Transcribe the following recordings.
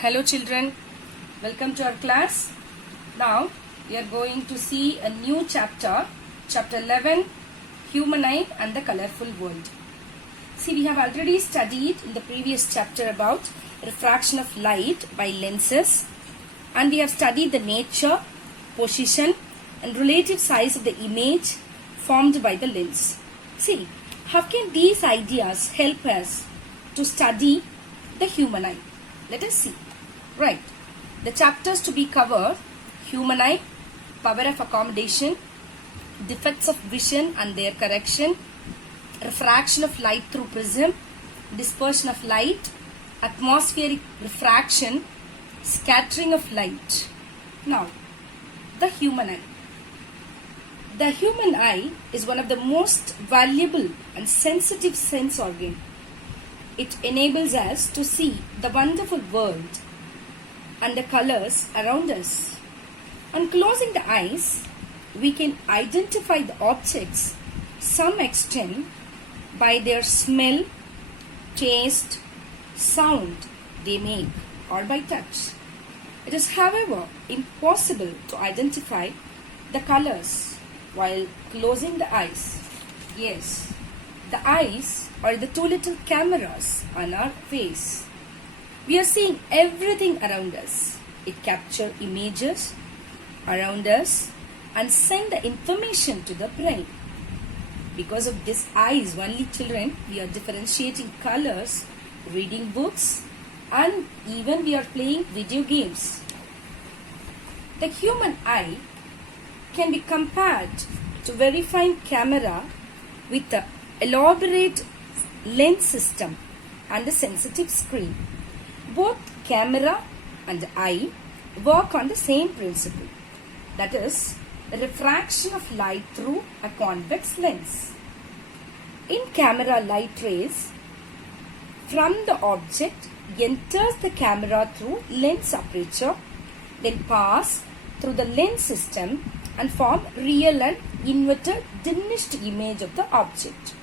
Hello children, welcome to our class. Now we are going to see a new chapter, chapter 11, Human Eye and the Colorful World. See, we have already studied in the previous chapter about refraction of light by lenses, and we have studied the nature, position and relative size of the image formed by the lens. See, how can these ideas help us to study the human eye? Let us see. Right. The chapters to be covered: human eye, power of accommodation, defects of vision and their correction, refraction of light through prism, dispersion of light, atmospheric refraction, scattering of light. Now, the human eye. The human eye is one of the most valuable and sensitive sense organ. It enables us to see the wonderful world and the colors around us. On closing the eyes, we can identify the objects some extent by their smell, taste, sound they make, or by touch. It is, however, impossible to identify the colors while closing the eyes. Yes, the eyes are the two little cameras on our face. We are seeing everything around us. It captures images around us and send the information to the brain. Because of these eyes, only children, we are differentiating colors, reading books, and even we are playing video games. The human eye can be compared to very fine camera with the elaborate lens system and the sensitive screen. Both camera and eye work on the same principle, that is, the refraction of light through a convex lens. In camera, light rays from the object enters the camera through lens aperture, then pass through the lens system and form real and inverted diminished image of the object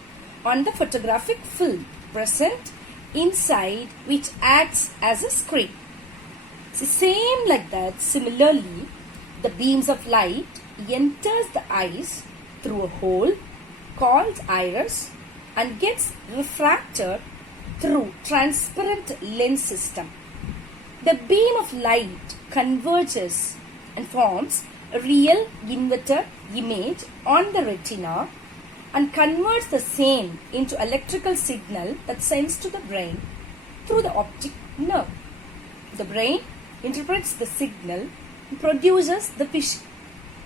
on the photographic film present inside, which acts as a screen. So same like that, similarly, the beams of light enters the eyes through a hole called iris and gets refracted through transparent lens system. The beam of light converges and forms a real inverted image on the retina and converts the same into electrical signal that sends to the brain through the optic nerve. The brain interprets the signal and produces the vision.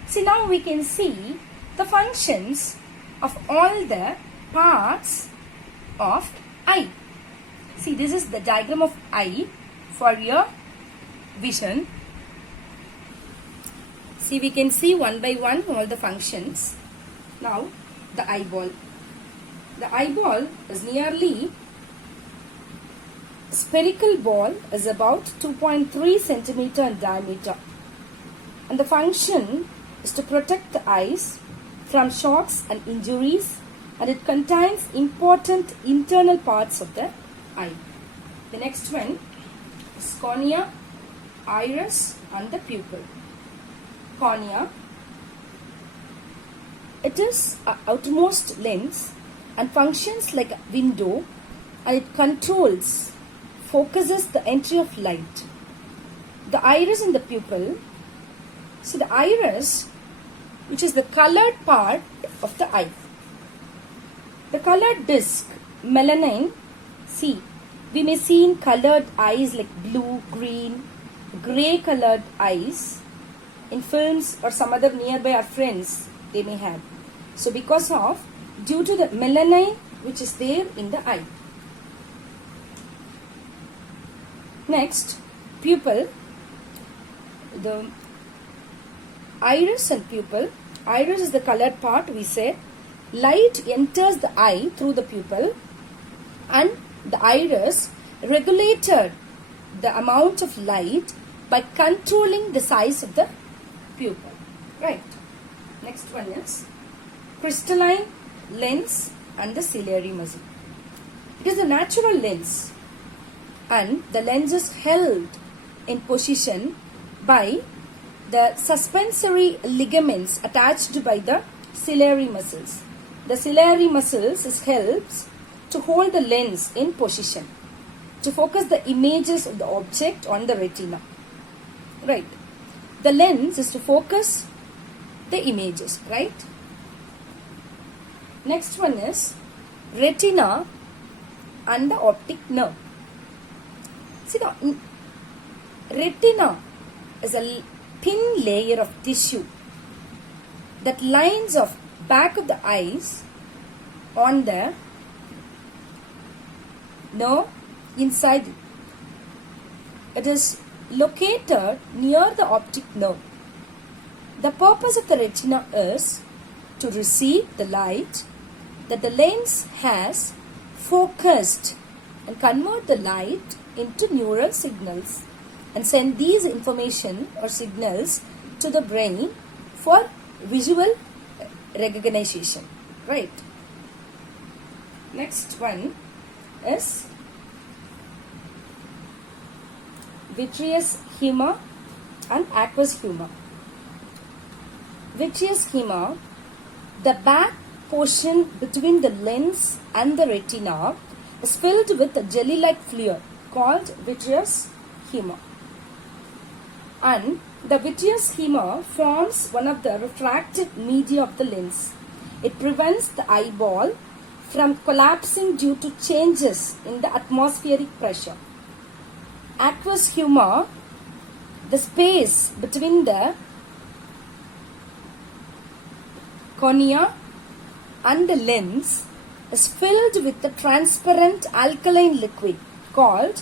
See, now we can see the functions of all the parts of eye. See, this is the diagram of eye for your vision. See, we can see one by one all the functions. Now, the eyeball. The eyeball is nearly spherical ball, is about 2.3 centimeter in diameter, and the function is to protect the eyes from shocks and injuries, and it contains important internal parts of the eye. The next one is cornea, iris and the pupil. Cornea, it is an outermost lens and functions like a window, and it controls, focuses the entry of light. The iris and the pupil. So the iris, which is the colored part of the eye. The colored disc, melanin, see, we may see in colored eyes like blue, green, grey colored eyes. In films or some other nearby our friends, they may have. So because of, due to the melanin which is there in the eye. Next, pupil. The iris and pupil. Iris is the colored part, we said. Light enters the eye through the pupil, and the iris regulated the amount of light by controlling the size of the pupil. Right. Next one is crystalline lens and the ciliary muscle. It is a natural lens and the lens is held in position by the suspensory ligaments attached by the ciliary muscles. The ciliary muscles helps to hold the lens in position, to focus the images of the object on the retina. Right. The lens is to focus the images, right? Next one is retina and the optic nerve. See, the retina is a thin layer of tissue that lines of back of the eyes on the nerve inside it. It is located near the optic nerve. The purpose of the retina is to receive the light that the lens has focused and convert the light into neural signals and send these information or signals to the brain for visual recognition. Right. Next one is vitreous humor and aqueous humor. Vitreous humor, the back portion between the lens and the retina is filled with a jelly-like fluid called vitreous humor. And the vitreous humor forms one of the refractive media of the lens. It prevents the eyeball from collapsing due to changes in the atmospheric pressure. Aqueous humor, the space between the cornea and the lens is filled with a transparent alkaline liquid called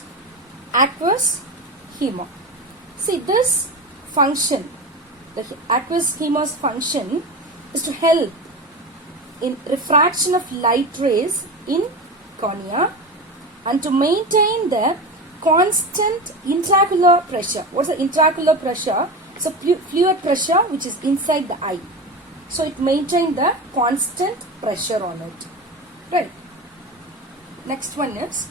aqueous humor. See, this function, the aqueous humor's function is to help in refraction of light rays in cornea and to maintain the constant intraocular pressure. What's the intraocular pressure? So fluid pressure which is inside the eye. So it maintains the constant pressure on it. Right. Next one is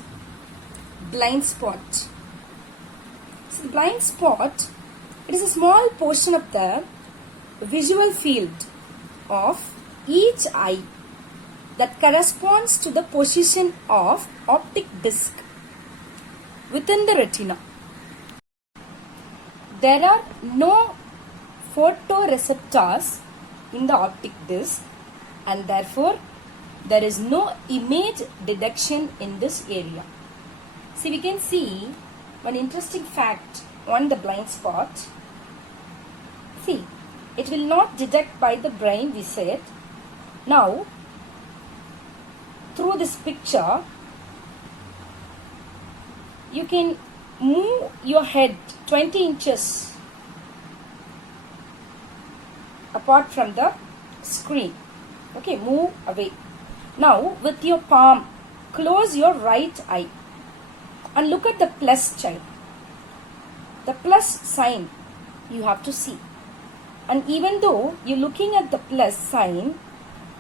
blind spot. So the blind spot, it is a small portion of the visual field of each eye that corresponds to the position of optic disc within the retina. There are no photoreceptors in the optic disc and therefore there is no image detection in this area. See, we can see one interesting fact on the blind spot. See, it will not detect by the brain, we said. Now, through this picture, you can move your head 20 inches apart from the screen. Okay, move away. Now, with your palm, close your right eye and look at the plus sign. The plus sign you have to see. And even though you're looking at the plus sign,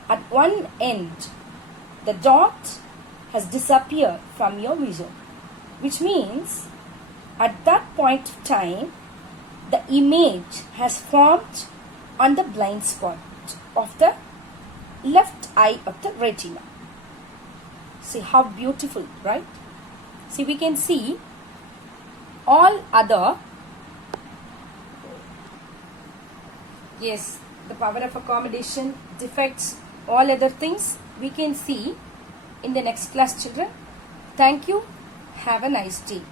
at one end, the dot has disappeared from your vision. Which means, at that point of time, the image has formed on the blind spot of the left eye of the retina. See how beautiful, right? See, we can see all other, yes, the power of accommodation, defects, all other things we can see in the next class, children. Thank you. Have a nice day.